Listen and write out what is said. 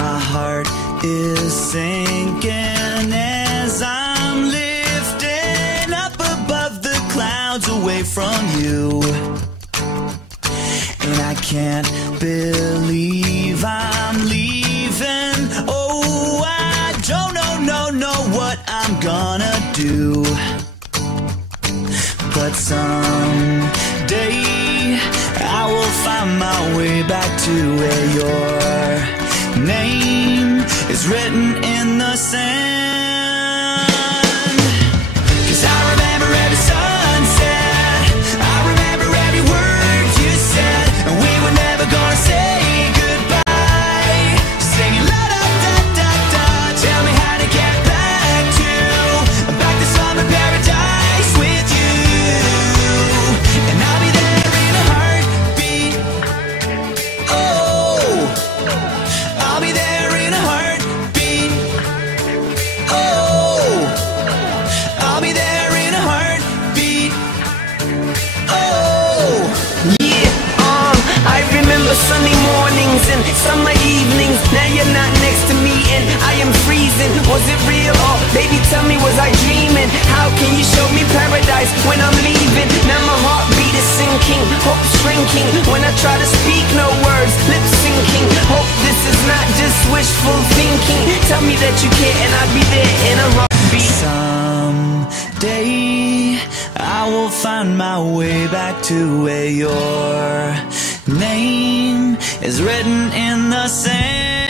My heart is sinking as I'm lifting up above the clouds away from you. And I can't believe I'm leaving. Oh, I don't know what I'm gonna do. But someday I will find my way back to where your name is written in the sand. 'Cause I remember every sunset, I remember every word you said, and we were never gonna say goodbye. Singing la da da da da, tell me how to get back to summer paradise with you. And I'll be there in a heartbeat. Oh, I'll be there in a heartbeat. Oh, I'll be there in a heartbeat. Oh, yeah, I remember Sunday mornings and summer evenings. Now you're not next to me and I am freezing. Was it real or baby tell me, was I dreaming? How can you show me paradise when I'm leaving? Now my heartbeat is sinking, hope shrinking. When I try to speak, no words, lip syncing. Hope this is not just wishful thinking. Tell me that you care and I'll be there in a heartbeat. someday I will find my way back to where your name is written in the sand.